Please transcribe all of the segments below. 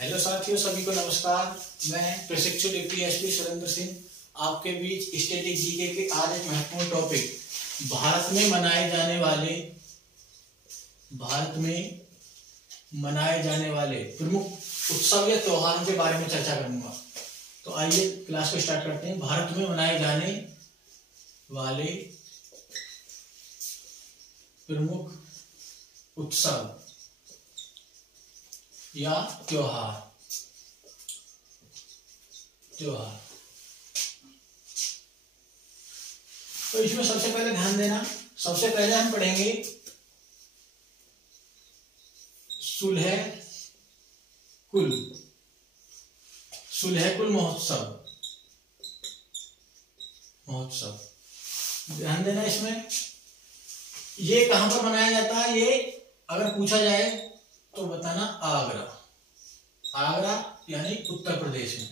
Hello साथियों, सभी को नमस्कार। मैं प्रशिक्षु डिप्टी एसपी सुरेंद्र सिंह आपके बीच स्टैटिक जीके के आज एक महत्वपूर्ण टॉपिक भारत में मनाए जाने वाले प्रमुख उत्सव या त्योहारों के बारे में चर्चा करूंगा। तो आइए क्लास को स्टार्ट करते हैं। भारत में मनाए जाने वाले प्रमुख उत्सव या त्योहार। तो इसमें सबसे पहले ध्यान देना, सबसे पहले हम पढ़ेंगे सुलह कुल महोत्सव। ध्यान देना, इसमें ये कहां पर मनाया जाता है, ये अगर पूछा जाए तो बताना आगरा यानी उत्तर प्रदेश में।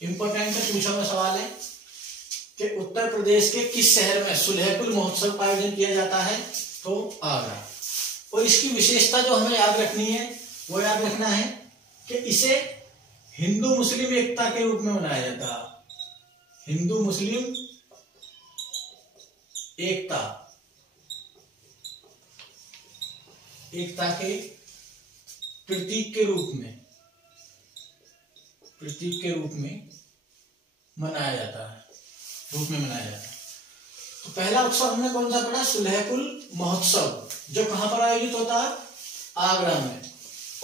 इंपॉर्टेंट पूछा हुआ सवाल है कि उत्तर प्रदेश के किस शहर में सुलह कुल महोत्सव का आयोजन किया जाता है, तो आगरा। और इसकी विशेषता जो हमें याद रखनी है वो याद रखना है कि इसे हिंदू मुस्लिम एकता के रूप में मनाया जाता है। हिंदू मुस्लिम एकता के प्रतीक के रूप में मनाया जाता है। तो पहला उत्सव हमने कौन सा पढ़ा, सुलह कुल महोत्सव, जो कहां पर आयोजित होता है, आगरा में।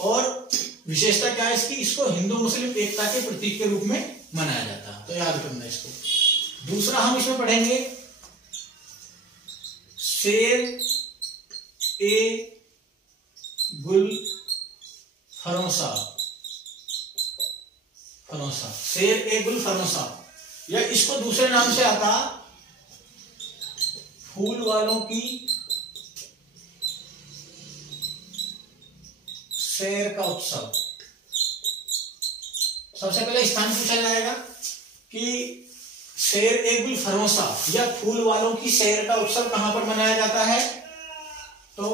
और विशेषता क्या है इसकी, इसको हिंदू मुस्लिम एकता के प्रतीक के रूप में मनाया जाता है, तो याद करना इसको। दूसरा हम इसमें पढ़ेंगे शेर ए गुल फरोसा। शेर ए गुल फरोसा, या इसको दूसरे नाम से आता फूल वालों की शेर का उत्सव। सबसे पहले स्थान पूछा जाएगा कि शेर ए गुल फरोसा या फूल वालों की शेर का उत्सव कहां पर मनाया जाता है, तो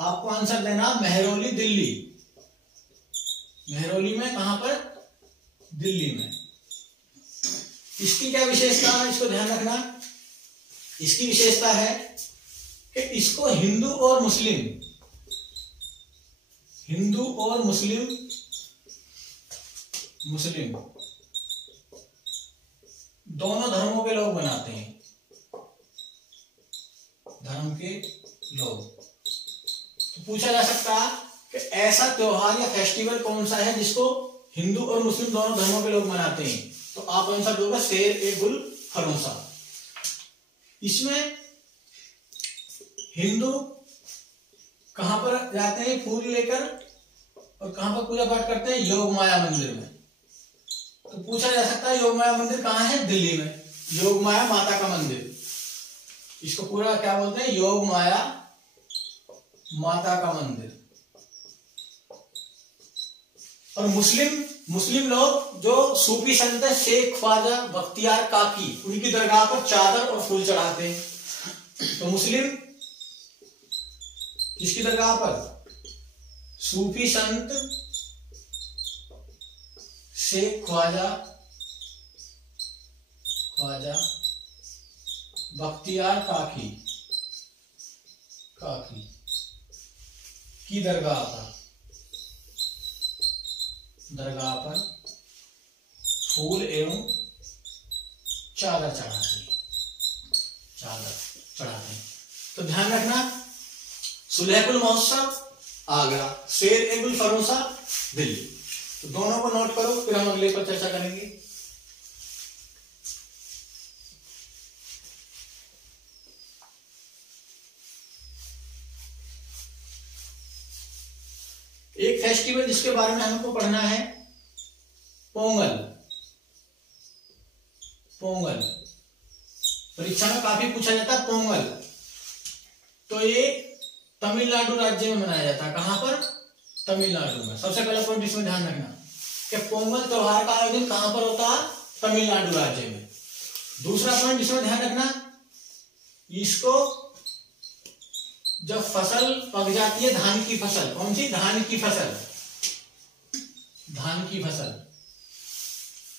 आपको आंसर देना मेहरौली दिल्ली। मेहरौली में, कहां पर, दिल्ली में। इसकी क्या विशेषता है, इसको ध्यान रखना। इसकी विशेषता है कि इसको हिंदू और मुस्लिम दोनों धर्मों के लोग मनाते हैं। तो पूछा जा सकता है कि ऐसा त्योहार या फेस्टिवल कौन सा है जिसको हिंदू और मुस्लिम दोनों धर्मों के लोग मनाते हैं, तो आप आंसर दोगे शेर ए गुल फरोसा। इसमें हिंदू कहां पर जाते हैं फूल लेकर, और कहां पर पूजा पाठ करते हैं, योग माया मंदिर में। तो पूछा जा सकता है योग माया मंदिर कहां है, दिल्ली में। योग माया माता का मंदिर, इसको पूरा क्या बोलते हैं, योग माया माता का मंदिर। और मुस्लिम लोग जो सूफी संत है शेख ख्वाजा बख्तियार काकी, उनकी दरगाह पर चादर और फूल चढ़ाते हैं। तो मुस्लिम किसकी दरगाह पर, सूफी संत शेख ख्वाजा बख्तियार काकी की दरगाह पर फूल एवं चादर चढ़ाते हैं। तो ध्यान रखना, सुलह कुल महोत्सव आगरा, शेर ए गुल फरोसा दिल्ली। तो दोनों को नोट करो, फिर हम अगले पर चर्चा करेंगे। एक फेस्टिवल जिसके बारे में हमको पढ़ना है, पोंगल। परीक्षा में काफी पूछा जाता है पोंगल। तो ये तमिलनाडु राज्य में मनाया जाता है। कहां पर, तमिलनाडु में। सबसे पहला पॉइंट इसमें ध्यान रखना कि पोंगल त्योहार का आयोजन कहां पर होता है, तमिलनाडु राज्य में। दूसरा पॉइंट इसमें ध्यान रखना, इसको जब फसल पक जाती है, धान की फसल, कौन सी, धान की फसल, धान की फसल,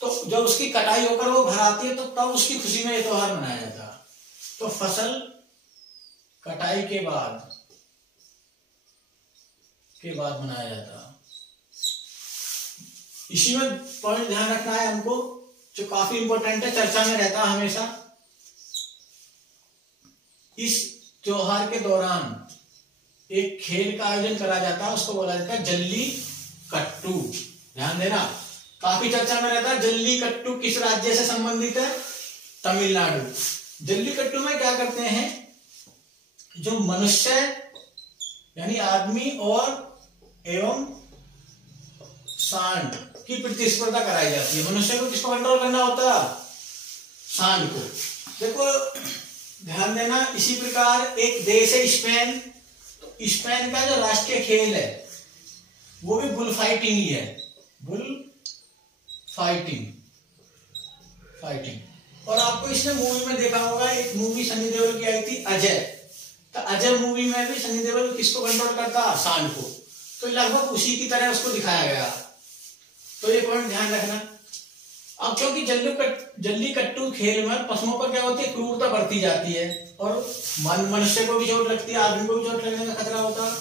तो जब उसकी कटाई होकर वो घर आती है तो तब उसकी खुशी में ये त्योहार मनाया जाता है। तो फसल कटाई के बाद मनाया जाता है। इसी में पॉइंट ध्यान रखना है हमको, जो काफी इंपॉर्टेंट है, चर्चा में रहता है हमेशा। इस त्योहार के दौरान एक खेल का आयोजन करा जाता है, उसको बोला जाता है जल्ली कट्टू। ध्यान देना, काफी चर्चा में रहता है। जल्ली कट्टू किस राज्य से संबंधित है? तमिलनाडु। जल्ली कट्टू में क्या करते हैं, जो मनुष्य यानी आदमी और एवं सांड की प्रतिस्पर्धा कराई जाती है। मनुष्य को किसको कंट्रोल करना होता है? सांड को। देखो ध्यान देना, इसी प्रकार एक देश है स्पेन। तो स्पेन का जो राष्ट्रीय खेल है वो भी बुल फाइटिंग ही है। Bull fighting. और आपको इसने मूवी में देखा होगा, एक मूवी सनी देओल की आई थी अजय। तो अजय मूवी में भी सनी देओल किसको कंट्रोल करता? सांड को। तो लगभग उसी की तरह उसको दिखाया गया। तो ये पॉइंट ध्यान रखना। अब क्योंकि जल्ली कट्टू खेल में पशुओं पर क्या होती है? क्रूरता बढ़ती जाती है और मनुष्य को भी चोट लगती है, आदमी को भी चोट लगने का खतरा होता है।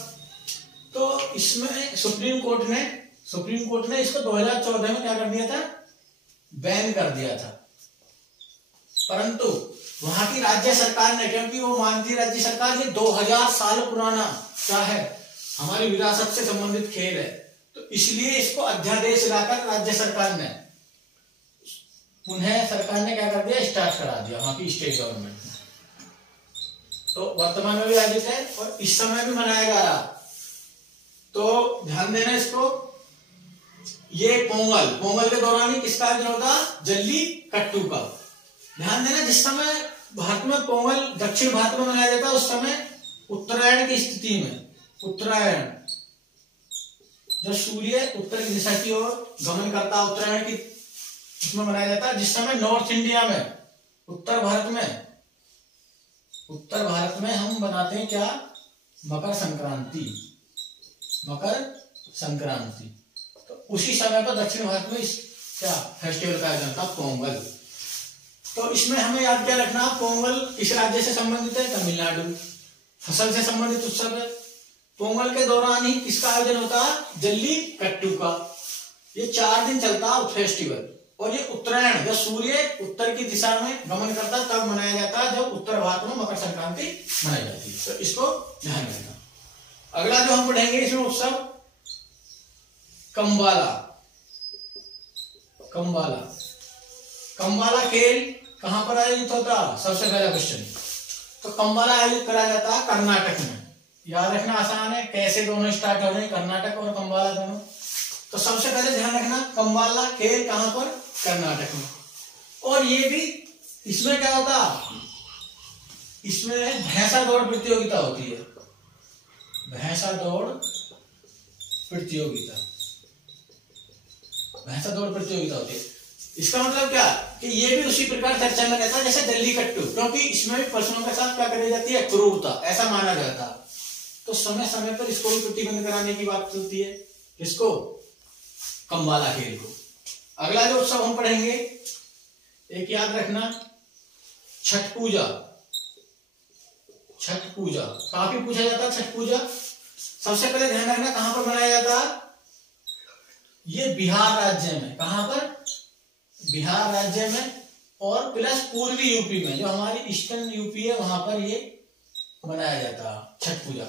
तो इसमें सुप्रीम कोर्ट ने इसको 2014 में क्या कर दिया था? बैन कर दिया था। परंतु वहां की राज्य सरकार ने, क्योंकि वो मानती राज्य सरकार ये 2000 साल पुराना क्या है, हमारी विरासत से संबंधित खेल है, तो इसलिए इसको अध्यादेश लाकर राज्य सरकार ने क्या कर दिया? स्टार्ट करा दिया वहां की स्टेट गवर्नमेंट ने। तो वर्तमान में भी आयोजित है और इस समय भी मनाया जा रहा। तो ध्यान देना इसको। ये पोंगल के दौरान ही किसका आयोजन होता? जल्ली कट्टू का। ध्यान देना, जिस समय भारत में पोंगल दक्षिण भारत में मनाया जाता है, उस समय उत्तरायण की स्थिति में, उत्तरायण जब सूर्य उत्तर की दिशा की ओर गमन करता, उत्तरायण की उसमें मनाया जाता है। जिस समय नॉर्थ इंडिया में, उत्तर भारत में हम बनाते हैं क्या? मकर संक्रांति। तो उसी समय पर दक्षिण भारत में इस क्या फेस्टिवल का आयोजन था? पोंगल। तो इसमें हमें याद क्या रखना? पोंगल किस राज्य से संबंधित है? तमिलनाडु। फसल से संबंधित उत्सव है। पोंगल के दौरान ही किसका आयोजन होता है? जल्ली कट्टू का। ये 4 दिन चलता है फेस्टिवल। और ये उत्तरायण, जब सूर्य उत्तर की दिशा में गमन करता है तब मनाया जाता है, जब उत्तर भारत में मकर संक्रांति मनाई जाती है। तो इसको ध्यान रखना। अगला जो हम पढ़ेंगे इसमें उत्सव कंबाला खेल कहां पर आयोजित होता? सबसे पहला क्वेश्चन। तो कंबाला आयोजित करा जाता है कर्नाटक में। याद रखना आसान है, कैसे दोनों स्टार्ट हो रहे हैं, कर्नाटक और कंबाला दोनों। तो सबसे पहले ध्यान रखना, कंबाला खेल कहां पर? कर्नाटक में। और ये भी इसमें क्या होता? इसमें भैंसा दौड़ प्रतियोगिता होती है। भैंसा दौड़ प्रतियोगिता होती है। इसका मतलब क्या कि ये भी उसी प्रकार चर्चा में रहता है जैसे जल्ली कट्टू, क्योंकि इसमें भी पशुओं के साथ क्या करी जाती है? क्रूरता, ऐसा माना जाता। तो समय समय पर इसको भी प्रतिबंध कराने की बात चलती है। किसको? कंबाला खेल को। अगला जो उत्सव हम पढ़ेंगे, एक याद रखना, छठ पूजा। काफी पूछा जाता है छठ पूजा। सबसे पहले ध्यान रखना कहां पर मनाया जाता है? ये बिहार राज्य में। कहां पर? बिहार राज्य में और प्लस पूर्वी यूपी में, जो हमारी ईस्टर्न यूपी है, वहां पर ये मनाया जाता है छठ पूजा।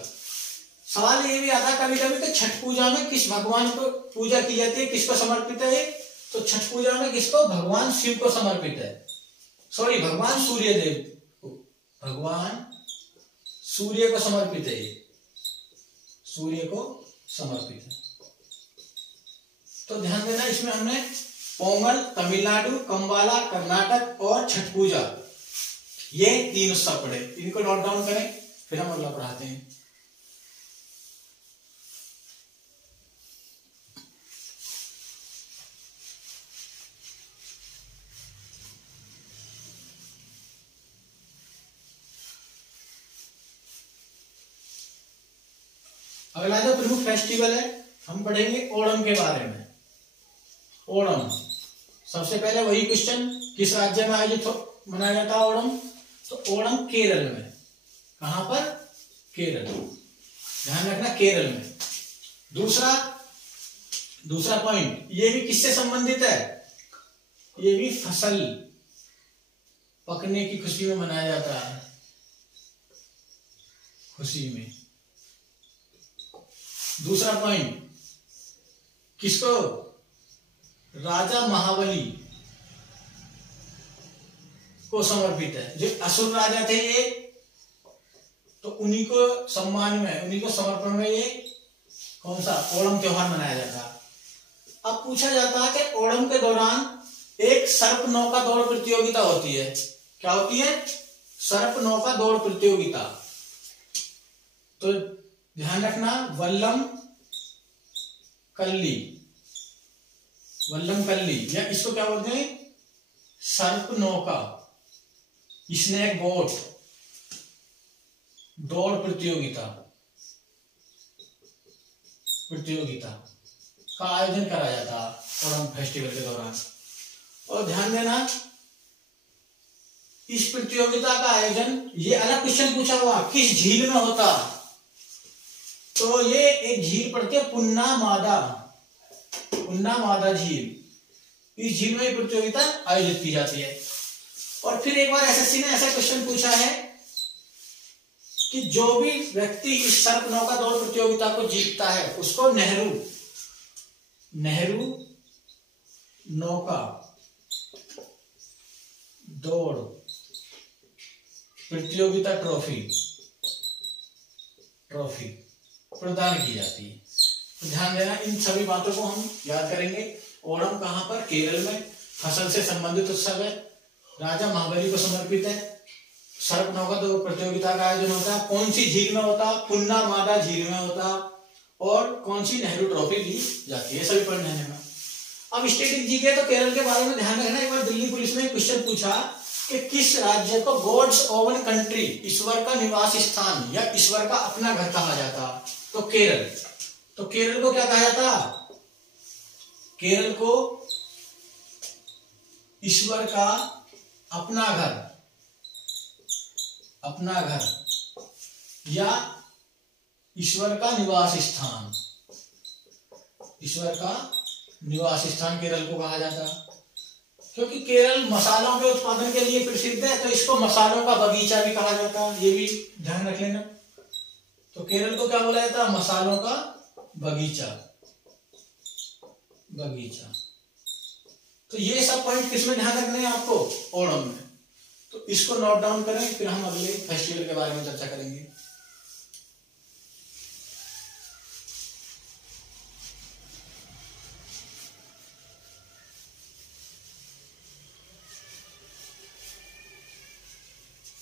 सवाल ये भी आता है कभी कभी कि छठ पूजा में किस भगवान को पूजा की जाती है, किसको समर्पित है? तो छठ पूजा में किसको? भगवान शिव को समर्पित है। सॉरी, भगवान सूर्यदेव, भगवान सूर्य को समर्पित है। सूर्य को समर्पित है। तो ध्यान देना, इसमें हमने पोंगल तमिलनाडु, कंबाला कर्नाटक और छठ पूजा, ये 3 उत्सव पढ़े। इनको नोट डाउन करें, फिर हम अगला पढ़ाते हैं। अगला जो प्रमुख फेस्टिवल है हम पढ़ेंगे ओणम के बारे में। ओणम, सबसे पहले वही क्वेश्चन, किस राज्य में आयोजित मनाया जाता है ओणम? तो ओणम केरल में। कहां पर? केरल, ध्यान रखना केरल में। दूसरा पॉइंट, ये भी किससे संबंधित है? ये भी फसल पकने की खुशी में मनाया जाता है, खुशी में। दूसरा पॉइंट किसको? राजा महाबली को समर्पित है। जो असुर राजा थे ये, तो उन्हीं को सम्मान में, उन्हीं को समर्पण में ये कौन सा ओणम त्योहार मनाया जाता है। अब पूछा जाता है कि ओणम के दौरान एक सर्प नौका दौड़ प्रतियोगिता होती है। क्या होती है? सर्प नौका दौड़ प्रतियोगिता। तो ध्यान रखना, वल्लम कल्ली, या इसको क्या बोलते हैं? सर्प नौका, स्नेक बोट दौड़ प्रतियोगिता का आयोजन करा जाता ओणम फेस्टिवल के दौरान। और ध्यान देना, इस प्रतियोगिता का आयोजन, ये अलग क्वेश्चन पूछा हुआ, किस झील में होता? तो ये एक झील पड़ती है पुन्ना मादा झील। इस झील में प्रतियोगिता आयोजित की जाती है। और फिर एक बार एसएससी ने ऐसा क्वेश्चन पूछा है कि जो भी व्यक्ति इस सर्प नौका दौड़ प्रतियोगिता को जीतता है उसको नेहरू नौका दौड़ प्रतियोगिता ट्रॉफी प्रदान की जाती है। तो ध्यान देना, इन सभी बातों को हम याद करेंगे। ओणम कहां पर? केरल में। फसल से संबंधित उत्सव है, राजा महाबली को समर्पित है, सर्प नौका दौड़ प्रतियोगिता का आयोजन होता है। कौन सी झील में होता? पुन्ना मादा झील में होता। और कौन सी? नेहरू ट्रॉफी दी जाती है। सभी पढ़ने में। अब स्टेटिक जीके तो केरल के बारे में ध्यान रखना। एक बार दिल्ली पुलिस ने क्वेश्चन पूछा कि किस राज्य को गॉड्स ओवन कंट्री, ईश्वर का निवास स्थान या ईश्वर का अपना घर कहा जाता? तो केरल। तो केरल को क्या कहा जाता? केरल को ईश्वर का अपना घर या ईश्वर का निवास स्थान केरल को कहा जाता। क्योंकि केरल मसालों के उत्पादन के लिए प्रसिद्ध है, तो इसको मसालों का बगीचा भी कहा जाता है। ये भी ध्यान रख लेना। तो केरल को क्या बोला जाता है? मसालों का बगीचा। तो ये सब पॉइंट किसमें ध्यान रखने हैं आपको? ओणम में। तो इसको नोट डाउन करें, फिर हम अगले फेस्टिवल के बारे में चर्चा करेंगे।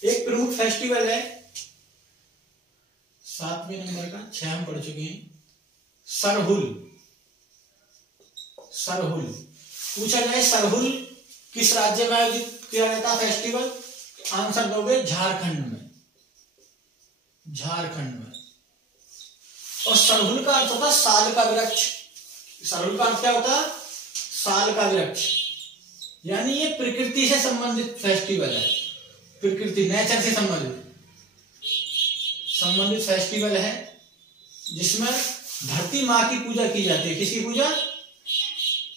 एक प्रमुख फेस्टिवल है 7वें नंबर का, 6 हम पढ़ चुके हैं, सरहुल। पूछा जाए सरहुल किस राज्य में आयोजित किया जाता है फेस्टिवल? आंसर दोगे झारखंड में। और सरहुल का अर्थ होता है साल का वृक्ष। सरहुल का अर्थ क्या होता है? साल का वृक्ष। यानी ये प्रकृति से संबंधित फेस्टिवल है। प्रकृति, नेचर से संबंधित फेस्टिवल है, जिसमें धरती माँ की पूजा की जाती है। किसकी पूजा?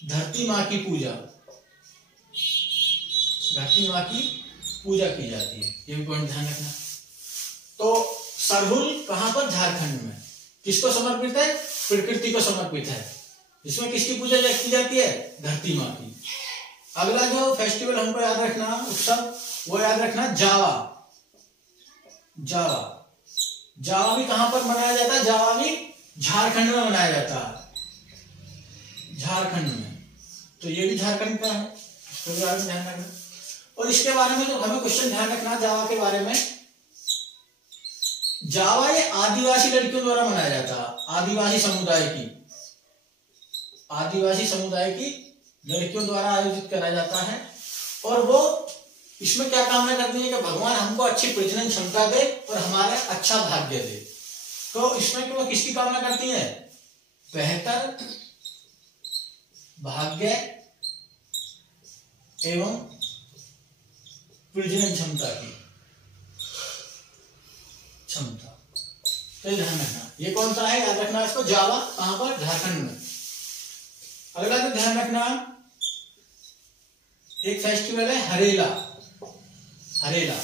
धरती माँ की पूजा की जाती है। ये भी पॉइंट ध्यान रखना। तो सरहुल कहां पर? झारखंड में। किसको समर्पित है? प्रकृति को समर्पित है। इसमें किसकी पूजा की जाती है? धरती माँ की। अगला जो फेस्टिवल हमको याद रखना, उत्सव, वो याद रखना जावा भी कहां पर मनाया जाता है? जावा भी झारखंड में मनाया जाता है। तो ये भी झारखंड का है, इसको भी ध्यान रखना। और इसके बारे में जो हमें क्वेश्चन ध्यान रखना जावा के बारे में, जावा ये आदिवासी लड़कियों द्वारा मनाया जाता है। आदिवासी समुदाय की लड़कियों द्वारा आयोजित कराया जाता है। और वो इसमें क्या कामना करती है कि भगवान हमको अच्छी प्रजनन क्षमता दे और हमारा अच्छा भाग्य दे। तो इसमें वो किसकी कामना करती है? बेहतर भाग्य एवं प्रजनन क्षमता की क्षमता। तो ध्यान रखना, ये कौन सा है, याद रखना इसको, जावा, कहां पर, झारखंड में। अगला तो ध्यान रखना, एक फेस्टिवल है हरेला, हरेला,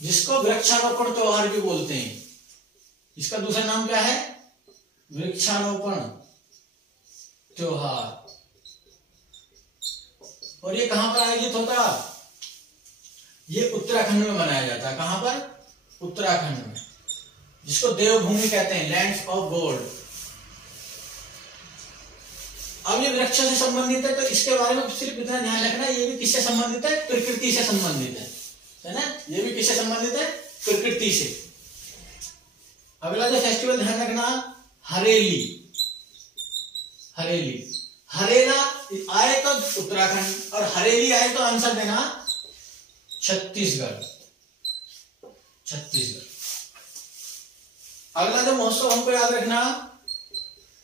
जिसको वृक्षारोपण त्योहार भी बोलते हैं। इसका दूसरा नाम क्या है, वृक्षारोपण त्योहार। और ये कहां पर आयोजित होता, ये उत्तराखंड में मनाया जाता है। कहां पर, उत्तराखंड में, जिसको देवभूमि कहते हैं, लैंड्स ऑफ गोल्ड। अब ये वृक्ष से संबंधित है, तो इसके बारे में सिर्फ इतना ध्यान रखना, ये भी किससे संबंधित है, प्रकृति से संबंधित है ना, ये भी किससे संबंधित है, प्रकृति से। अगला जो फेस्टिवल ध्यान रखना, हरेली, हरेली, हरेला आए तो उत्तराखंड और हरेली आए तो आंसर देना छत्तीसगढ़, छत्तीसगढ़। अगला जो महोत्सव हमको याद रखना,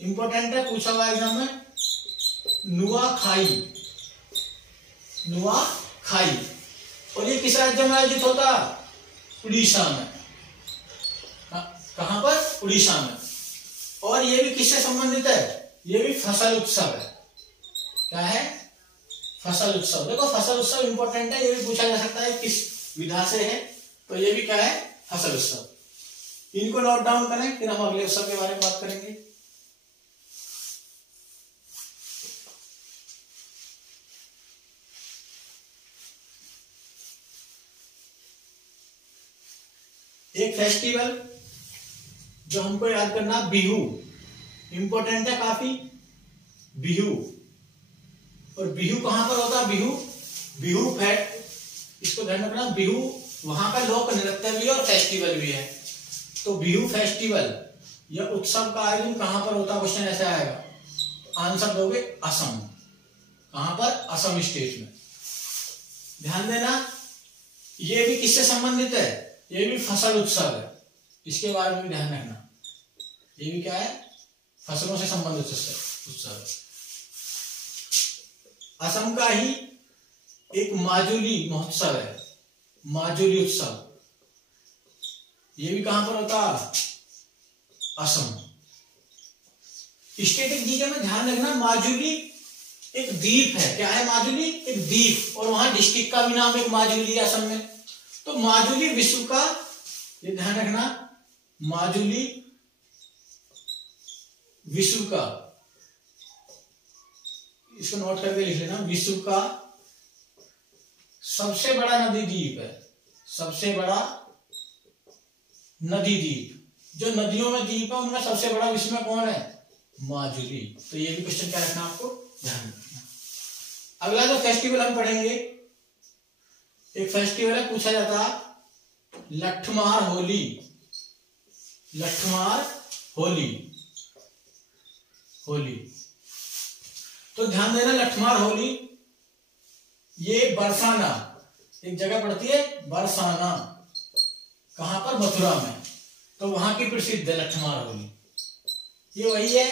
इंपॉर्टेंट है, पूछा हुआ एग्जाम में, नुआखाई, नुआखाई। और ये किस राज्य में आयोजित होता, उड़ीसा में। कहां पर, उड़ीसा में। और ये भी किससे संबंधित है, ये भी फसल उत्सव है। क्या है, फसल उत्सव। देखो फसल उत्सव इंपॉर्टेंट है, ये भी पूछा जा सकता है किस विधा से है, तो ये भी क्या है, फसल उत्सव। इनको नोट डाउन करें, फिर हम अगले उत्सव के बारे में बात करेंगे। एक फेस्टिवल जो हमको याद करना, बिहू, इंपॉर्टेंट है काफी, बिहू। और बिहू कहां पर होता है, बिहू, बिहू फेस्ट, इसको ध्यान रखना, बिहू वहां का लोक नृत्य भी है और फेस्टिवल भी है। तो बिहू फेस्टिवल या उत्सव का आयोजन कहां पर होता है, क्वेश्चन ऐसे आएगा, आंसर दोगे असम। कहां पर, असम स्टेट में। ध्यान देना, ये भी किससे संबंधित है, ये भी फसल उत्सव है, इसके बारे में भी ध्यान रखना। ये भी क्या है, फसलों से संबंधित उत्सव है। असम का ही एक माजुली महोत्सव है, माजुली उत्सव। ये भी कहां पर होता, असम। स्टेटिक जीके में ध्यान रखना, माजुली एक द्वीप है। क्या है, माजुली एक द्वीप, और वहां डिस्ट्रिक्ट का भी नाम एक माजुली है असम में। तो माजुली विश्व का, ये ध्यान रखना, माजुली विश्व का, इसको नोट करके लिख लेना, विश्व का सबसे बड़ा नदी द्वीप है, सबसे बड़ा नदी द्वीप। जो नदियों में द्वीप है उनमें सबसे बड़ा विश्व में कौन है, माजुली। तो ये भी क्वेश्चन क्या रखना, आपको ध्यान रखना। अगला जो फेस्टिवल हम पढ़ेंगे, एक फेस्टिवल है, पूछा जाता लठमार होली, लठमार होली, होली। तो ध्यान देना, लठमार होली ये बरसाना, एक जगह पड़ती है बरसाना, कहां पर, मथुरा में। तो वहां की प्रसिद्ध है लठमार होली। ये वही है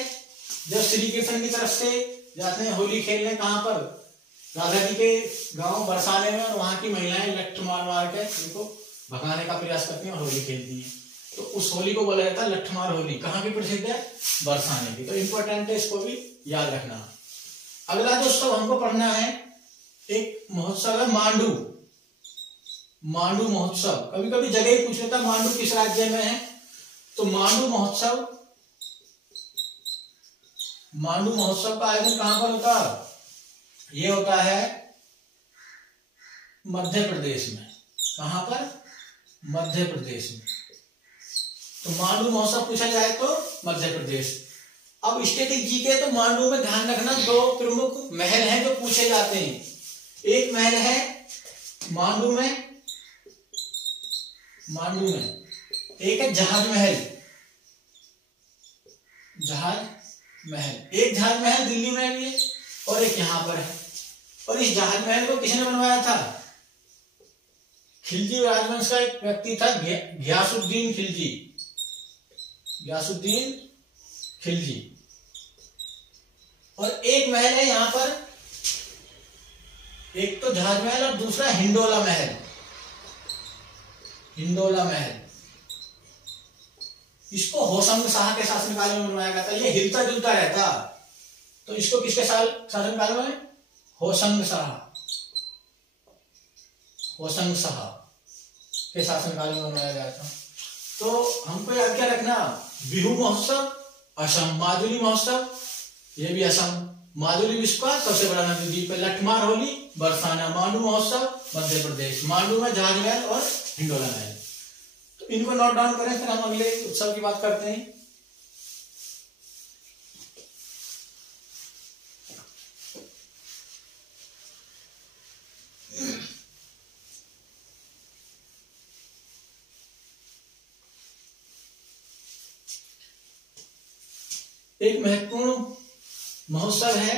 जब श्री कृष्ण की तरफ से जाते हैं होली खेलने, कहां पर, राधा जी के गांव बरसाने में, और वहां की महिलाएं लठ मार मार के उनको भगाने का प्रयास करती हैं और होली खेलती हैं। तो उस होली को बोला जाता है लठमार होली। कहां की प्रसिद्ध है, बरसाने की। तो इंपॉर्टेंट है, इसको भी याद रखना। अगला जो उत्सव हमको पढ़ना है, एक महोत्सव है मांडू, मांडू महोत्सव। कभी कभी जगह ही पूछ लेता मांडू किस राज्य में है, तो मांडू महोत्सव, मांडू महोत्सव का आयोजन कहां पर होता है, ये होता है मध्य प्रदेश में। कहां पर, मध्य प्रदेश में। तो मांडू महोत्सव पूछा जाए तो मध्य प्रदेश। अब स्टेटिक जीके, तो मांडू में ध्यान रखना, दो प्रमुख महल हैं जो पूछे जाते हैं। एक महल है मांडू में, मांडू में, एक है जहाज महल, जहाज महल। एक जहाज महल दिल्ली में भी है और एक यहां पर है। और इस जहाज महल को किसने बनवाया था, खिलजी राजवंश का एक व्यक्ति था, घियासुद्दीन खिलजी, घियासुद्दीन खिलजी। और एक महल है यहाँ पर, एक तो जहाज महल और दूसरा हिंडोला महल। हिंडोला महल इसको होशंग शाह के शासनकाल में बनवाया गया था। ये हिलता जुलता रहता, तो इसको किसके शासनकाल में? होशंग शाह, होशंग शाह के शासनकाल में बनाया गया था। तो हमको याद क्या रखना, बिहू महोत्सव असम, माजुली महोत्सव ये भी असम, माजुली विश्व का सबसे बड़ा नदी द्वीप है। लठमार होली बरसाना, मांडू महोत्सव मध्य प्रदेश, मांडू में जहाज महल और हिंडोला महल। तो इनको नोट डाउन करें, फिर हम अगले उत्सव की बात करते हैं। एक महत्वपूर्ण महोत्सव है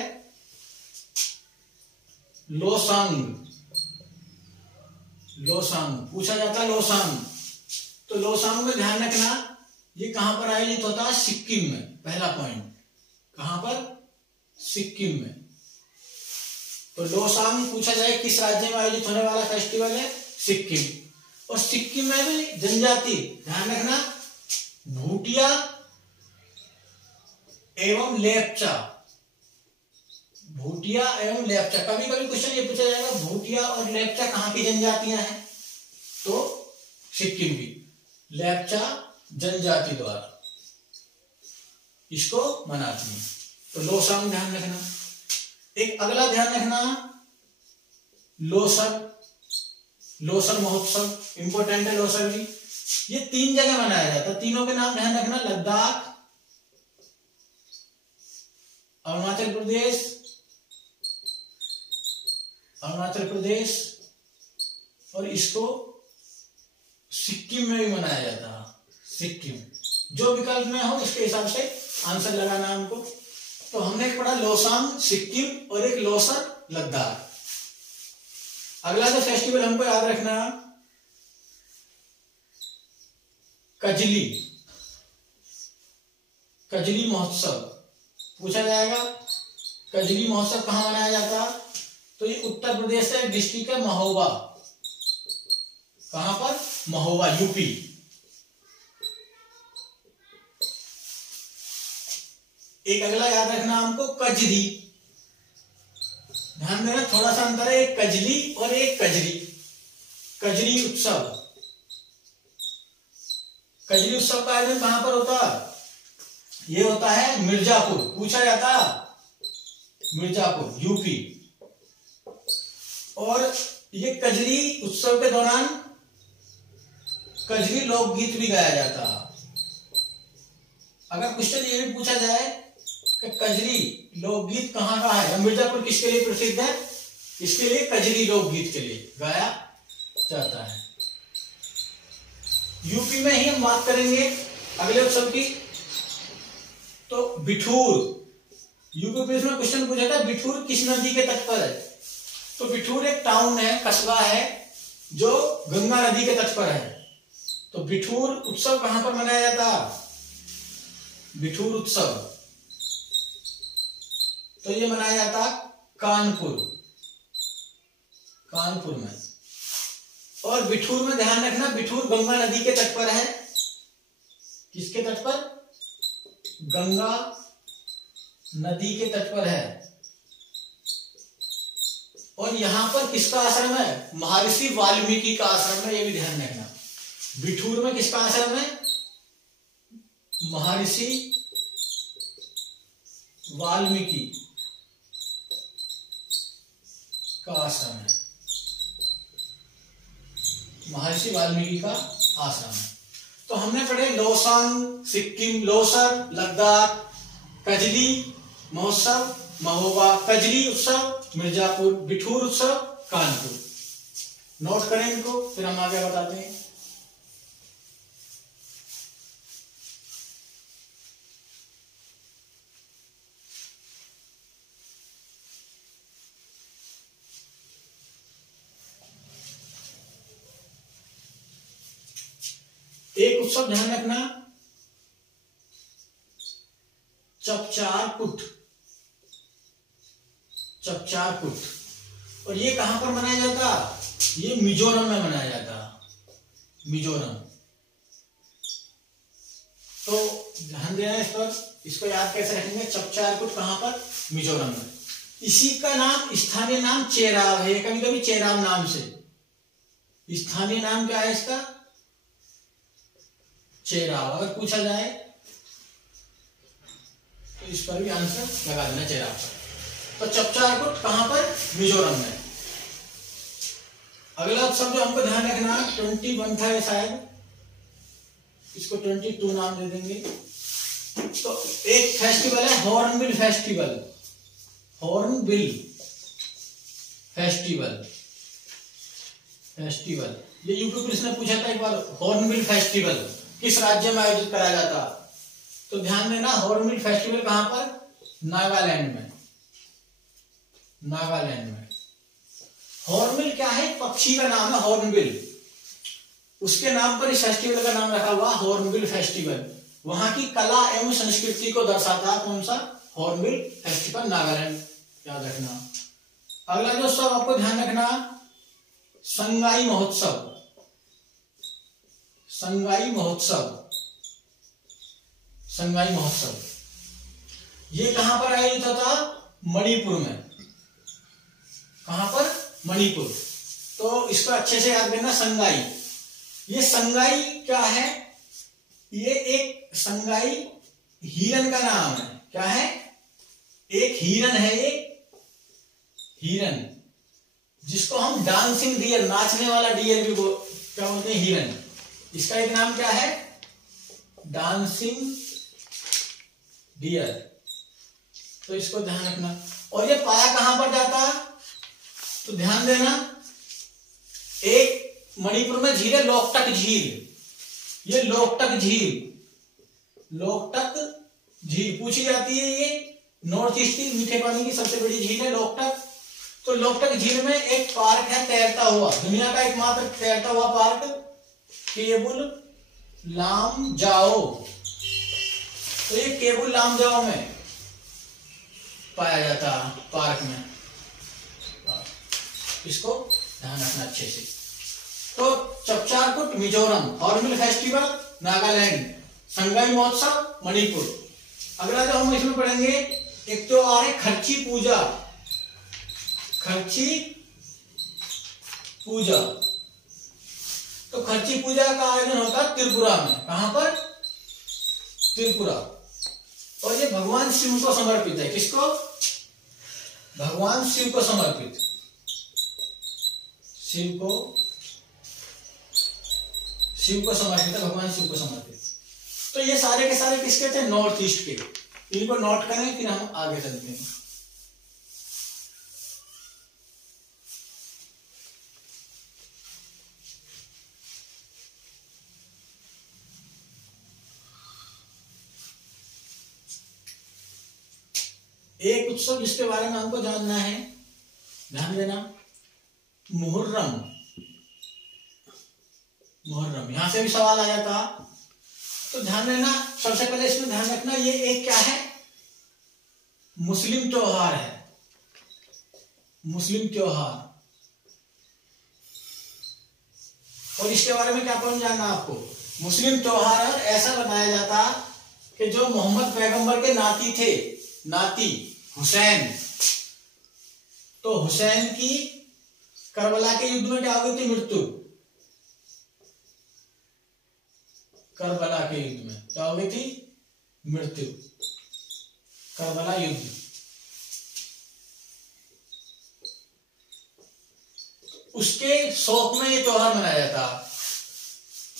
लोसांग। लोसांग पूछा जाता है, लोसांग। तो लोसांग में ध्यान रखना, ये कहां पर आयोजित होता है? सिक्किम में। पहला पॉइंट, कहां पर? सिक्किम में। तो लोसांग पूछा जाए किस राज्य में आयोजित होने वाला फेस्टिवल है? सिक्किम। और सिक्किम में भी जनजाति, ध्यान रखना, भूटिया एवं लेप्चा। भूटिया एवं लेप्चा, कभी कभी क्वेश्चन ये पूछा जाएगा भूटिया और लेप्चा कहां की जनजातियां हैं? तो सिक्किम की। लेप्चा जनजाति द्वारा इसको मनाती है। तो लोसांग ध्यान रखना। एक अगला ध्यान रखना, लोसर। लोसर महोत्सव इंपोर्टेंट है। लोसर भी ये 3 जगह मनाया जाता है, तीनों के नाम ध्यान रखना, लद्दाख, अरुणाचल प्रदेश, अरुणाचल प्रदेश, और इसको सिक्किम में भी मनाया जाता है। सिक्किम, जो विकल्प में हो उसके हिसाब से आंसर लगाना हमको। तो हमने एक पढ़ा लोसांग सिक्किम और एक लोसर लद्दाख। अगला जो फेस्टिवल हमको याद रखना, कजली। कजली महोत्सव पूछा जाएगा, कजली महोत्सव कहां मनाया जाता? तो ये उत्तर प्रदेश से डिस्ट्रिक्ट है महोबा। कहां पर? महोबा, यूपी। एक अगला याद रखना हमको, कजरी। ध्यान देना, थोड़ा सा अंतर है, एक कजली और एक कजरी। कजरी उत्सव, कजरी उत्सव का आयोजन कहां पर होता? ये होता है मिर्जापुर। पूछा जाता, मिर्जापुर, यूपी। और ये कजरी उत्सव के दौरान कजरी लोकगीत भी गाया जाता। अगर क्वेश्चन ये भी पूछा जाए कि कजरी लोकगीत कहां का है, मिर्जापुर किसके लिए प्रसिद्ध है? इसके लिए, कजरी लोकगीत के लिए गाया जाता है। यूपी में ही हम बात करेंगे अगले उत्सव की। तो बिठूर, यूपी में क्वेश्चन पूछा था, बिठूर किस नदी के तट पर है? तो बिठूर एक टाउन है, कस्बा है, जो गंगा नदी के तट पर है। तो बिठूर उत्सव कहां पर मनाया जाता? बिठूर उत्सव तो ये मनाया जाता कानपुर, कानपुर में। और बिठूर में ध्यान रखना, बिठूर गंगा नदी के तट पर है। किसके तट पर? गंगा नदी के तट पर है। और यहां पर किसका आश्रम है? महर्षि वाल्मीकि का आश्रम है, यह भी ध्यान रखना। बिठूर में किसका आश्रम है? महर्षि वाल्मीकि का आश्रम है। महर्षि वाल्मीकि का आश्रम है। तो हमने पढ़े लोसांग सिक्किम, लोसर लद्दाख, कजली महोत्सव महोबा, कजली उत्सव मिर्जापुर, बिठूर उत्सव कानपुर। नोट करें इनको, फिर हम आगे बताते हैं। एक उत्सव ध्यान रखना, चपचार कुट। चपचारकुट। और ये कहां पर मनाया जाता? ये मिजोरम में मनाया जाता, मिजोरम। तो ध्यान देना इस पर, इसको याद कैसे रखेंगे? चपचारकुट कहां पर? मिजोरम में। इसी का नाम, स्थानीय नाम चेराव है, कभी कभी चेराव नाम से। स्थानीय नाम क्या है इसका? चेराव। अगर पूछा जाए तो इस पर भी आंसर लगा देना, चेराव पर। तो चपचारकुट कहां पर? मिजोरम में। अगला उत्सव जो हमको ध्यान रखना, 21 था शायद, इसको 22 नाम दे देंगे। तो एक फेस्टिवल है hornbill festival, hornbill festival, festival. ये यूट्यूब पर इसने पूछा था एक बार, हॉर्नबिल फेस्टिवल किस राज्य में आयोजित कराया जाता? तो ध्यान देना, हॉर्नबिल फेस्टिवल कहां पर? नागालैंड में, नागालैंड में। हॉर्नबिल क्या है? पक्षी का नाम है हॉर्नबिल, उसके नाम पर इस फेस्टिवल का नाम रखा हुआ हॉर्नबिल फेस्टिवल। वहां की कला एवं संस्कृति को दर्शाता कौन सा? हॉर्नबिल फेस्टिवल, नागालैंड, याद रखना। अगला जो उत्सव आपको ध्यान रखना, संगाई महोत्सव, संगाई महोत्सव, संगाई महोत्सव। ये कहां पर आयोजित होता? मणिपुर में। कहां पर? मणिपुर। तो इसको अच्छे से याद करना, संगाई। ये संगाई क्या है? ये एक संगाई हिरन का नाम है। क्या है? एक हिरन है, एक हिरन, जिसको हम डांसिंग डियर, नाचने वाला डियर भी क्या बोलते हैं? हिरन। इसका एक नाम क्या है? Dancing dear. तो इसको ध्यान रखना। और ये पाया कहां पर जाता? तो ध्यान देना, एक मणिपुर में झील है लोकटक झील। ये लोकटक झील, लोकटक झील पूछी जाती है। ये नॉर्थ ईस्ट की मीठे पानी की सबसे बड़ी झील है लोकटक। तो लोकटक झील में एक पार्क है तैरता हुआ, दुनिया का एकमात्र तैरता हुआ पार्क, केबुल लामजाओ। तो ये केबुल लामजाओ में पाया जाता पार्क में। इसको ध्यान रखना अच्छे से। तो चपचारकुट मिजोरम, हॉर्नबिल फेस्टिवल नागालैंड, संगाई महोत्सव मणिपुर। अगला जो हम इसमें पढ़ेंगे, एक तो आ रहे खर्ची पूजा, खर्ची पूजा। तो खर्ची पूजा का आयोजन होता है त्रिपुरा में। कहां पर? त्रिपुरा। और ये भगवान शिव को समर्पित है। किसको? भगवान शिव को समर्पित, शिव को समर्पित है, भगवान शिव को समर्पित। तो ये सारे के सारे किसके थे? नॉर्थ ईस्ट के। इनको नोट करें, फिर हम आगे चलते हैं। एक उत्सव जिसके बारे में हमको जानना है, ध्यान देना, मुहर्रम। मुहर्रम, यहां से भी सवाल आ जाता। तो ध्यान देना, सबसे पहले इसमें ध्यान रखना, ये एक क्या है? मुस्लिम त्योहार है, मुस्लिम त्योहार। और इसके बारे में क्या कौन जानना आपको? मुस्लिम त्योहार है, ऐसा बताया जाता कि जो मोहम्मद पैगंबर के नाती थे, नाती हुसैन, तो हुसैन की करबला के युद्ध में क्या हो गई थी? मृत्यु। करबला के युद्ध में क्या हो गई थी? मृत्यु, करबला युद्ध। उसके शौक में ये त्योहार मनाया जाता।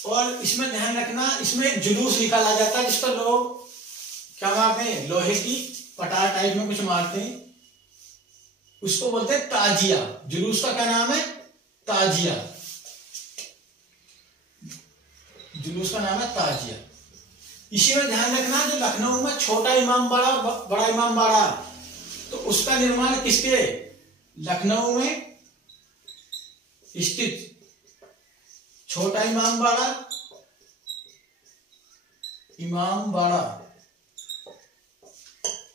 और इसमें ध्यान रखना, इसमें एक जुलूस निकाला जाता है जिस पर लोग क्या मारते हैं? लोहे की पटार टाइप में कुछ मारते हैं, उसको बोलते हैं ताजिया। जुलूस का क्या नाम है? ताजिया। जुलूस का नाम है ताजिया। इसी में ध्यान रखना, जो लखनऊ में छोटा इमाम बाड़ा, बड़ा इमाम बाड़ा, तो उसका निर्माण किसके? लखनऊ में स्थित छोटा इमाम बाड़ा, इमाम बाड़ा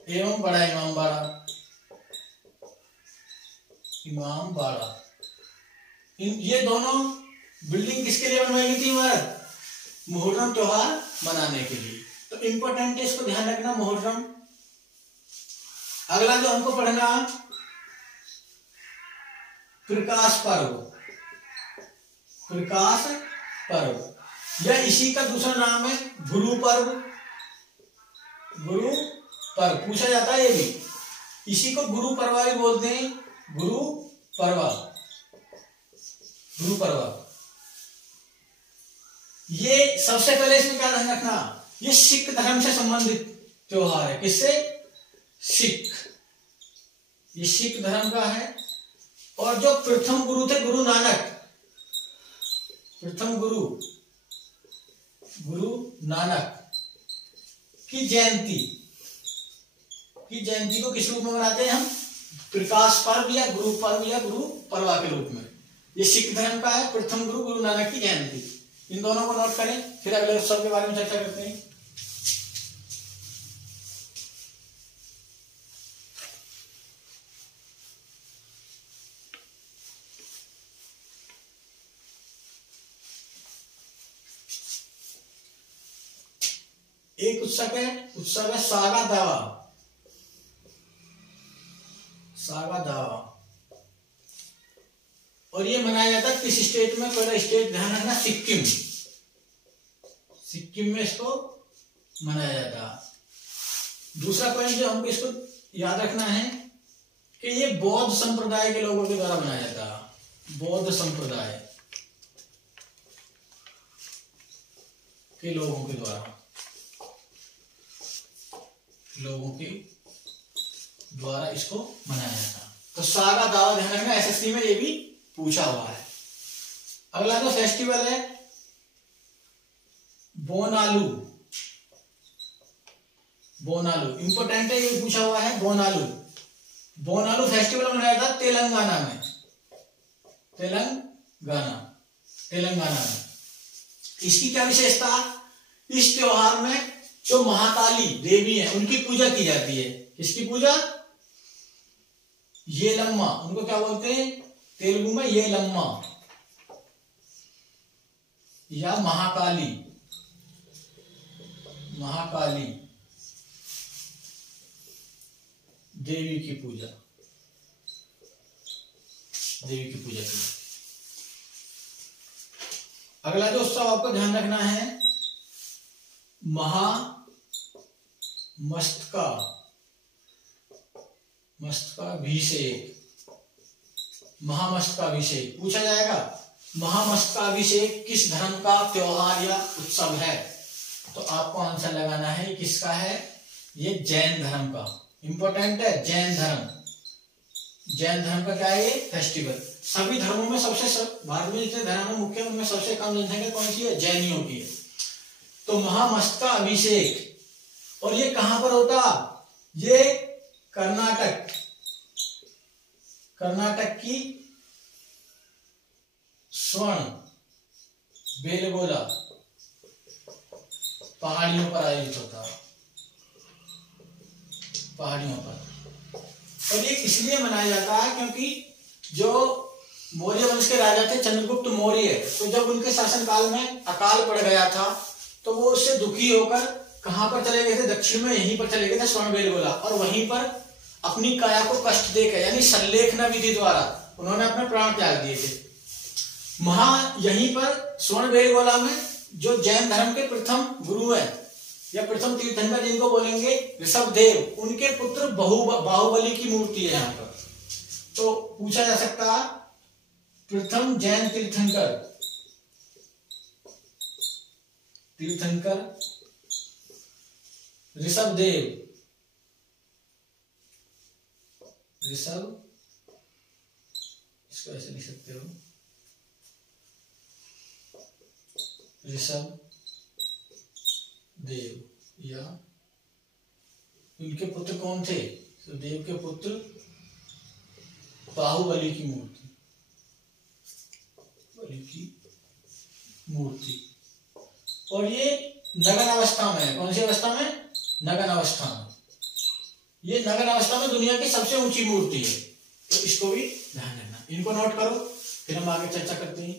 एवं बड़ा इमाम बाड़ा, इमामबाड़ा। ये दोनों बिल्डिंग किसके लिए बनवाई गई थी भारत? मुहर्रम त्योहार मनाने के लिए। तो इंपॉर्टेंट है, इसको ध्यान रखना मुहर्रम। अगला जो हमको पढ़ना प्रकाश पर्व। प्रकाश पर्व या इसी का दूसरा नाम है गुरु पर्व। गुरु पर्व पूछा जाता है, ये भी इसी को गुरु पर्वा भी बोलते हैं। गुरु पर्वा, गुरु पर्वा। ये सबसे पहले इसमें क्या ध्यान रखना, ये सिख धर्म से संबंधित त्योहार है। किससे? सिख। ये सिख धर्म का है। और जो प्रथम गुरु थे गुरु नानक, प्रथम गुरु गुरु नानक की जयंती को किस रूप में मनाते हैं हम? प्रकाश पर्व या गुरु पर्व या गुरु पर्वा के रूप में। ये सिख धर्म का है, प्रथम गुरु गुरु नानक की जयंती। इन दोनों को नोट करें, फिर अगले उत्सव के बारे में चर्चा करते हैं। एक उत्सव है सागा दावा। सागा दावा, और ये मनाया जाता है किस स्टेट में? पहला स्टेट ध्यान रखना, सिक्किम। सिक्किम में इसको मनाया जाता है। दूसरा पॉइंट जो हमको इसको याद रखना है कि ये बौद्ध संप्रदाय के लोगों के द्वारा मनाया जाता है। बौद्ध संप्रदाय के लोगों के द्वारा इसको मनाया जाता है। तो सागा दावा ध्यान रखना, एसएससी में ये भी पूछा हुआ है। अगला जो फेस्टिवल है बोनालू। बोनालू इंपोर्टेंट है, ये पूछा हुआ है। बोनालू फेस्टिवल मनाया जाता तेलंगाना में। तेलंगाना में। इसकी क्या विशेषता? इस त्योहार में जो महाकाली देवी है उनकी पूजा की जाती है। किसकी पूजा? येलम्मा, उनको क्या बोलते हैं तेलुगु में? येलम्मा या महाकाली। महाकाली देवी की पूजा की। अगला जो उत्सव आपको ध्यान रखना है महामस्तकाभिषेक पूछा जाएगा। महामस्तकाभिषेक किस धर्म का त्योहार या उत्सव है? तो आपको आंसर लगाना है किसका है? ये जैन धर्म का। इंपॉर्टेंट है, जैन धर्म का क्या है ये फेस्टिवल। सभी धर्मों में सबसे भारत में जितने धर्म है मुख्य, उनमें सबसे कम जनसंख्या कौन सी है? जैनियों की है। तो महामस्तकाभिषेक, और ये कहां पर होता? ये कर्नाटक की स्वर्ण बेलगोला पहाड़ियों पर आयोजित होता है। पहाड़ियों पर। और ये इसलिए मनाया जाता है क्योंकि जो मौर्य वंश के राजा थे चंद्रगुप्त मौर्य, तो जब उनके शासनकाल में अकाल पड़ गया था तो वो उससे दुखी होकर कहां पर चले गए थे? दक्षिण में यहीं पर चले गए थे स्वर्ण बेलगोला, और वहीं पर अपनी काया को कष्ट देकर यानी संलेखना विधि द्वारा उन्होंने अपने प्राण त्याग दिए थे। यहीं पर स्वर्ण बेलगोला में जो जैन धर्म के प्रथम गुरु है या प्रथम तीर्थंकर जिनको बोलेंगे ऋषभदेव, उनके पुत्र बाहुबली की मूर्ति है यहाँ पर। तो पूछा जा सकता है प्रथम जैन तीर्थंकर ऋषभदेव। इसको ऐसे लिख सकते हो, ऋषभदेव, या इनके पुत्र कौन थे? तो देव के पुत्र बाहुबली की मूर्ति। और ये नगन अवस्था में है। कौन सी अवस्था में? नगन अवस्था में। ये नगन अवस्था में दुनिया की सबसे ऊंची मूर्ति है। तो इसको भी ध्यान रखना। इनको नोट करो, फिर हम आगे चर्चा करते हैं।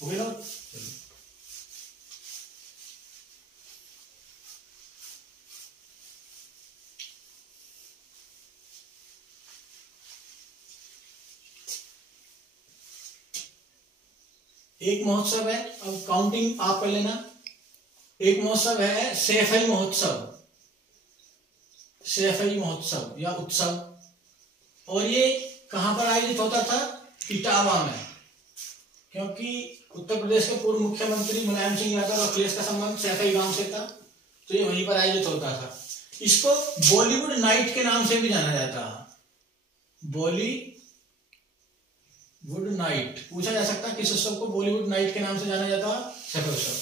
हो गया नोट? चलो एक महोत्सव है, अब काउंटिंग आप कर लेना। एक महोत्सव है सैफई महोत्सव, सैफई महोत्सव या उत्सव, और ये कहां पर आयोजित होता था? इटावा में, क्योंकि उत्तर प्रदेश के पूर्व मुख्यमंत्री मुलायम सिंह यादव और अखिलेश का संबंध सैफई गांव से था, तो ये वहीं पर आयोजित होता था। इसको बॉलीवुड नाइट के नाम से भी जाना जाता है। बॉलीवुड नाइट, पूछा जा सकता है किस उत्सव को बॉलीवुड नाइट के नाम से जाना जाता है? सैफई उत्सव।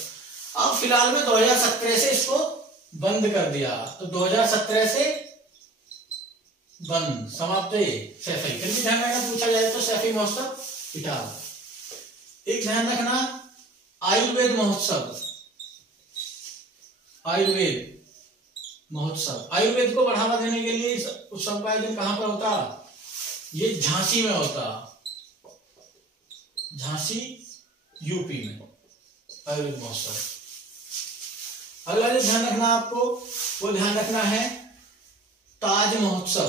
अब फिलहाल में 2017 से इसको बंद कर दिया, तो 2017 से बंद, समाप्त है सैफई। फिर भी ध्यान रखना, पूछा जाए तो सैफई महोत्सव इटावा। एक ध्यान रखना, आयुर्वेद महोत्सव, आयुर्वेद महोत्सव, आयुर्वेद को बढ़ावा देने के लिए इस उत्सव का आयोजन कहां पर होता? ये झांसी में होता, झांसी यूपी में आयुर्वेद महोत्सव। अगला जो ध्यान रखना आपको, वो ध्यान रखना है ताज महोत्सव,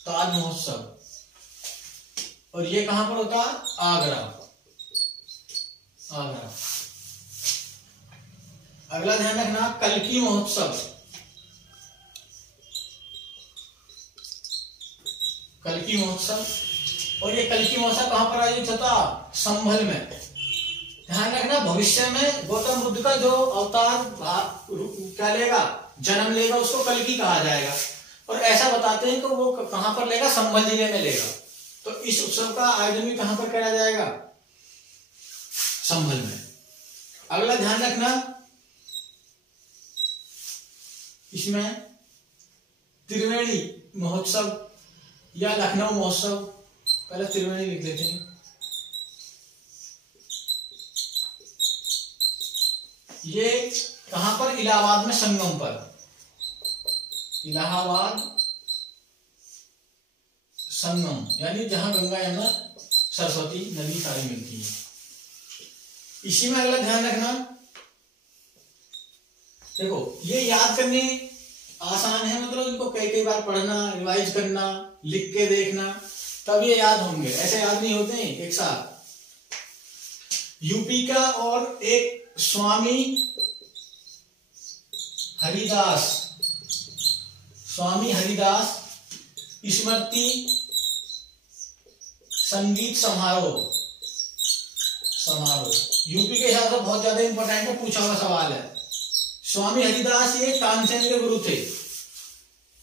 ताज महोत्सव, और ये कहां पर होता? आगरा, आगरा। अगला ध्यान रखना कल्की महोत्सव, कल्की महोत्सव, और ये कल्की महोत्सव कहां पर आयोजित होता? संभल में। ध्यान रखना, भविष्य में गौतम बुद्ध का जो अवतार क्या लेगा, जन्म लेगा, उसको कल्की कहा जाएगा, और ऐसा बताते हैं कि वो कहां पर लेगा? संभल जिले में लेगा। तो इस उत्सव का आयोजन भी कहां पर करा जाएगा? संभल में। अगला ध्यान रखना, इसमें त्रिवेणी महोत्सव या लखनऊ महोत्सव, पहले त्रिवेणी लिख देते हैं। ये कहां पर? इलाहाबाद में संगम पर, इलाहाबाद संगम, यानी जहां गंगा यमुना सरस्वती नदी सारी मिलती है, इसी में। अगला ध्यान रखना, देखो ये याद करने आसान है, मतलब इनको कई बार पढ़ना, रिवाइज करना, लिख के देखना, तब ये याद होंगे, ऐसे याद नहीं होते हैं एक साथ। यूपी का और एक स्वामी हरिदास, स्वामी हरिदास स्मृति संगीत समारोह, समारोह यूपी के हिसाब से बहुत ज्यादा इंपॉर्टेंट है, पूछा हुआ सवाल है। स्वामी हरिदास ये तानसेन के गुरु थे,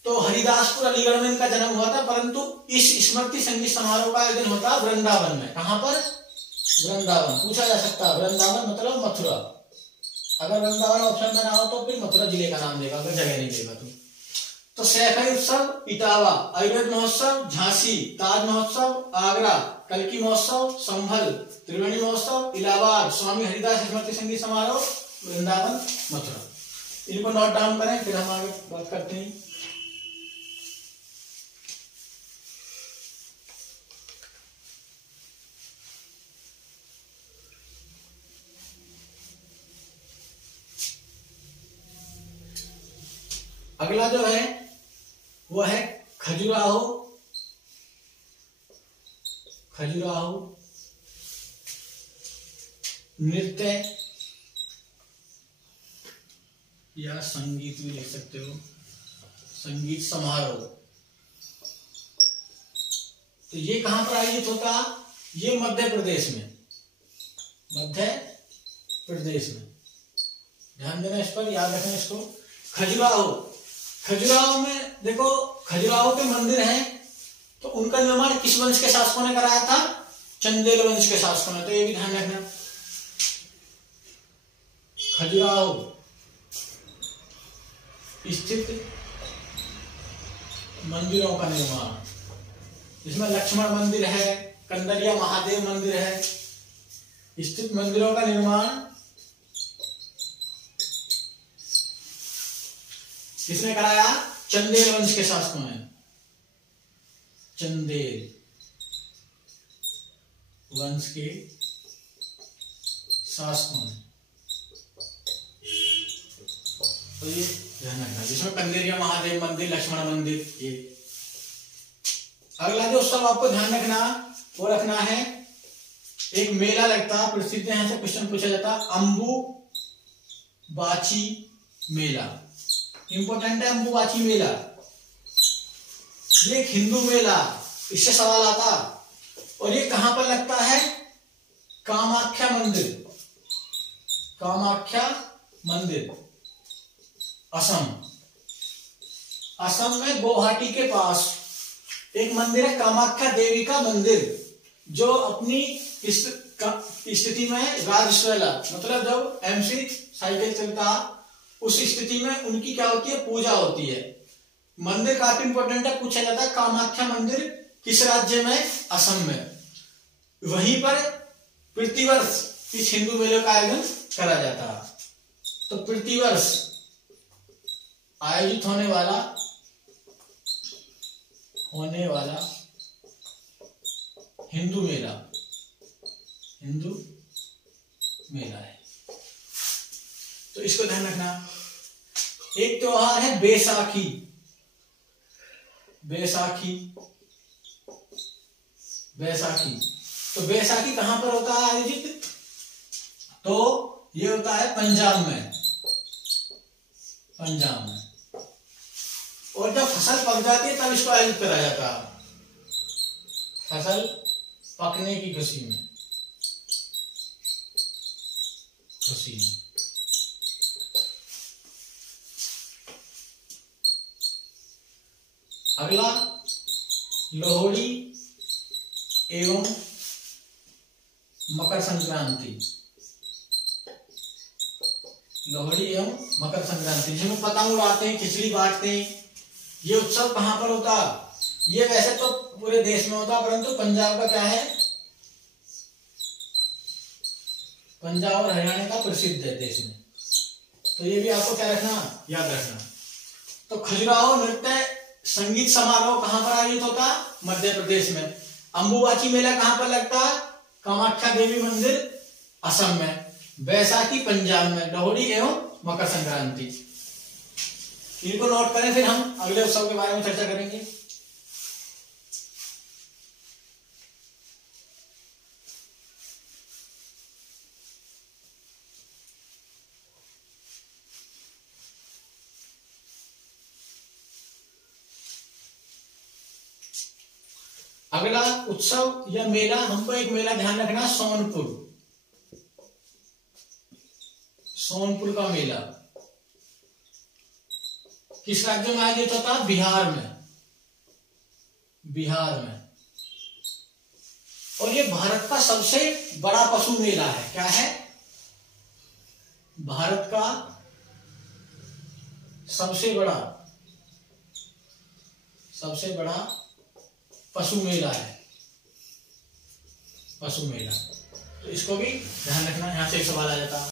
तो हरिदासपुर अलीगढ़ में इनका जन्म हुआ था, परंतु इस स्मृति संगीत समारोह का आयोजन होता है वृंदावन में। कहां पर? वृंदावन। पूछा जा सकता है वृंदावन मतलब मथुरा, अगर वृंदावन ऑप्शन में ना हो तो फिर मथुरा जिले का नाम देगा, अगर जगह नहीं देगा तो सैफई उत्सव इटावा, आयुर्वेद महोत्सव झांसी, ताज महोत्सव आगरा, कल्की महोत्सव संभल, त्रिवेणी महोत्सव इलाहाबाद, स्वामी हरिदास स्मृति संगीत समारोह वृंदावन मथुरा। इनको नोट डाउन करें, फिर हम आगे बात करते हैं। अगला जो है वो है खजुराहो, खजुराहो नृत्य या संगीत भी लिख सकते हो, संगीत समारोह। तो ये कहां पर आयोजित होता? ये मध्य प्रदेश में, मध्य प्रदेश में। ध्यान देना इस पर, याद रखना इसको। खजुराहो, खजुराहो में देखो खजुराहो के मंदिर हैं, तो उनका निर्माण किस वंश के शासकों ने कराया था? चंदेल वंश के शासकों ने, तो ये भी ध्यान रखना। खजुराहो स्थित मंदिरों का निर्माण, इसमें लक्ष्मण मंदिर है, कंदरिया महादेव मंदिर है, स्थित मंदिरों का निर्माण किसने कराया? चंदेल वंश के शासकों ने। चंदेल वंश के शासकों ने। तो ये ध्यान रखना, जिसमें कंदेरिया महादेव मंदिर, लक्ष्मण मंदिर। ये अगला जो उत्सव आपको ध्यान रखना वो रखना है, एक मेला लगता है प्रसिद्ध, यहां से क्वेश्चन पूछा जाता है, अंबुबाची मेला। इंपॉर्टेंट है अंबुबाची मेला, ये एक हिंदू मेला, इससे सवाल आता। और ये कहां पर लगता है? कामाख्या मंदिर। कामाख्या मंदिर असम। असम में गुवाहाटी के पास एक मंदिर है, कामाख्या देवी का मंदिर, जो अपनी स्थिति में राजस्वला, मतलब जब एमसी साइकिल चलता उस स्थिति में उनकी क्या होती है? पूजा होती है। मंदिर काफी इंपॉर्टेंट है, पूछा जाता है कामाख्या मंदिर किस राज्य में? असम में। वहीं पर प्रतिवर्ष इस हिंदू मेले का आयोजन करा जाता है। तो प्रतिवर्ष आयोजित होने वाला हिंदू मेला है। तो इसको ध्यान रखना। एक त्योहार है बैसाखी। तो बैसाखी कहां पर होता है आयोजित? तो ये होता है पंजाब में। और जब फसल पक जाती है तब इसको आयोजित करा जाता है, फसल पकने की खुशी में। अगला लोहड़ी एवं मकर संक्रांति। जिसमें पतंग उड़ाते हैं, खिचड़ी बांटते हैं। ये उत्सव कहां पर होता? ये वैसे तो पूरे देश में होता, परंतु पंजाब का क्या है? पंजाब और हरियाणा का प्रसिद्ध है देश में। तो ये भी आपको क्या रखना? याद रखना। तो खजुराहो नृत्य संगीत समारोह कहां पर आयोजित होता? मध्य प्रदेश में। अंबुबाची मेला कहां पर लगता? कामाख्या देवी मंदिर असम में। बैसाखी पंजाब में। लोहड़ी एवं मकर संक्रांति। इनको नोट करें, फिर हम अगले उत्सव के बारे में चर्चा करेंगे। अगला उत्सव या मेला, हमको एक मेला ध्यान रखना, सोनपुर का मेला। किस राज्य में आयोजित होता? बिहार में। और ये भारत का सबसे बड़ा पशु मेला है। क्या है? भारत का सबसे बड़ा पशु मेला है। तो इसको भी ध्यान रखना, यहां से एक सवाल आ जाता है।